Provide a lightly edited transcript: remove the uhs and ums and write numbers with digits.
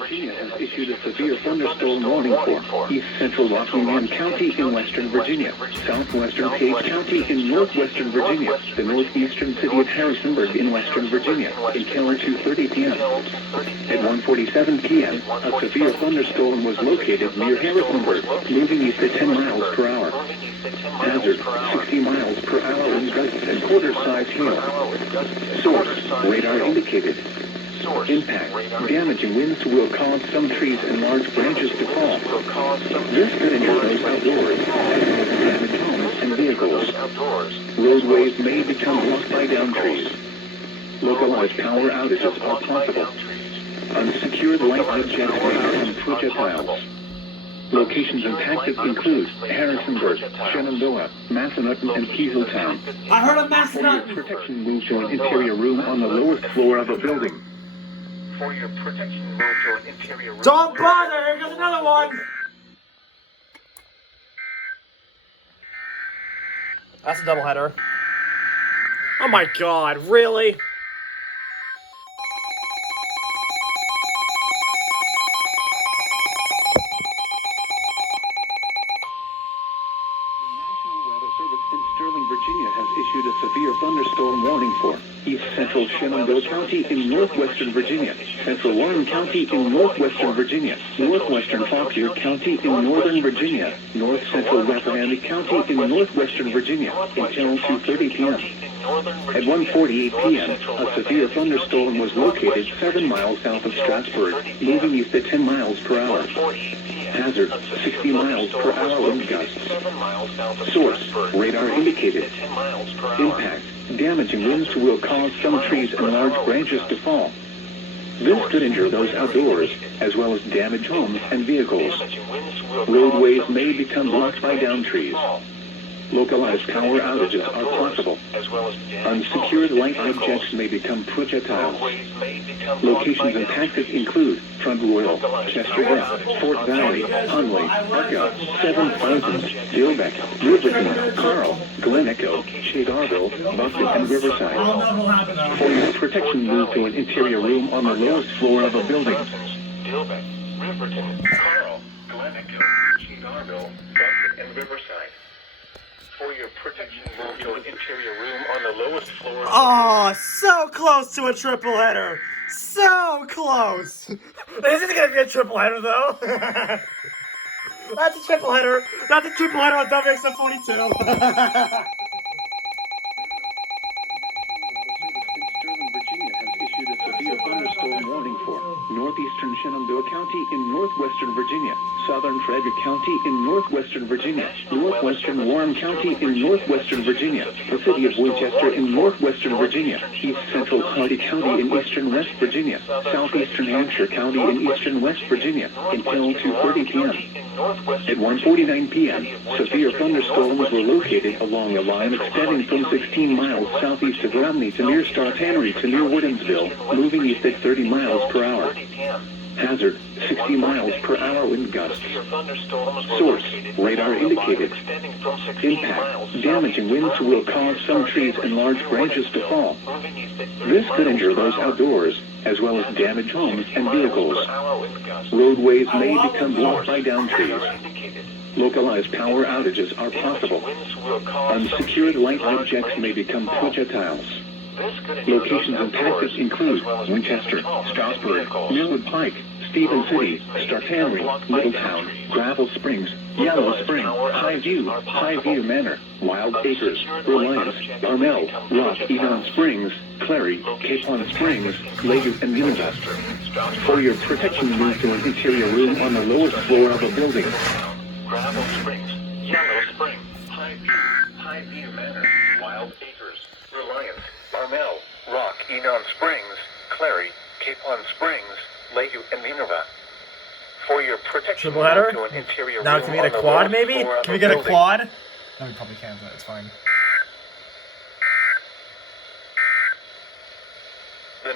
Virginia has issued a severe thunderstorm warning for East Central Rockingham County in Western Virginia, Southwestern Page County in Northwestern Virginia, the northeastern city of Harrisonburg in Western Virginia, until 2:30 p.m. At 1:47 p.m., a severe thunderstorm was located near Harrisonburg, moving east at 10 miles per hour. Hazard, 60 miles per hour wind gusts and quarter-size hail. Source, radar indicated. Impact, damaging winds will cause some trees and large branches to fall. This could injure those outdoors, damage homes and vehicles. Roadways may become blocked by downed trees. Localized power outages are possible. Unsecured light objects may become projectiles. Locations impacted include Harrisonburg, Shenandoah, Massanutten, and Keezeltown. I heard of Massanutten! For your protection, move to an interior room on the lowest floor of a building. For your protection, move to an interior room. Don't bother! Here goes another one! That's a doubleheader. Oh my god, really? Virginia has issued a severe thunderstorm warning for East Central Shenandoah County in Northwestern Virginia, Central Warren County in Northwestern Virginia, Northwestern Fauquier County in Northern Virginia, North Central Rappahannock County in Northwestern Virginia, until 2:30 p.m. At 1:48 p.m., a severe thunderstorm was located 7 miles south of Strasburg, moving east at 10 miles per hour. Hazard, 60 miles per hour wind gusts. Source, radar indicated. Impact, damaging winds will cause some trees and large branches to fall. This could injure those outdoors, as well as damage homes and vehicles. Roadways may become blocked by downed trees. Localized power outages are possible. Unsecured light objects may become projectiles. Locations impacted include Front Royal, Chester West, Fort Valley, Hunley, Arca, 7000, Dilbeck, Riverton, Carl, Glen Echo, Shagarville, Buffalo, and Riverside. For your protection, move to an interior room on the lowest floor of a building. Dilbeck, Riverton, Carl, Glen Echo, Shagarville, Buffalo, and Riverside. For your protection, move to an interior room on the lowest floor. Oh, so close to a triple header. So close. This isn't gonna be a triple header though. That's a triple header. That's a triple header on WXF 42. Thunderstorm warning for northeastern Shenandoah County in northwestern Virginia, southern Frederick County in northwestern Virginia, northwestern Warren County in northwestern Virginia, the city of Winchester in northwestern Virginia, east central Hardy County in eastern West Virginia, southeastern Hampshire County in eastern West Virginia, until 2:30 p.m. At 1:49 p.m., severe thunderstorms were located along a line extending from 16 miles southeast of Romney to near Star Tannery to near Woodensville, moving east at 30 miles per hour. Hazard, 60 miles per hour wind gusts. Source, radar indicated. Impact, damaging winds will cause some trees and large branches to fall. This could injure those outdoors, as well as damage homes and vehicles. Roadways may become blocked by downed trees. Localized power outages are possible. Unsecured light objects may become projectiles. Locations impacted include Winchester, Strasburg, Millwood Pike, Stephen City, Star Tannery, Middletown, Gravel Springs, Yellow Spring, Highview Manor, Wild Acres, Reliance, Parnell, Rock, Edon Springs, Clary, Capon Springs, Lakeview, and Univest. For your protection, move to an interior room on the lowest floor of a building. Gravel Springs, Yellow Spring, Highview Manor, Wild Acres, Reliance, Parnell, Rock, Edon Springs, Clary, Capon Springs, Lakeview, and Nineveh. For your protection, triple header? to an interior Now room can we get on a the quad lowest maybe? floor of Can we a get a building. quad? No, we probably can't, but it's fine. The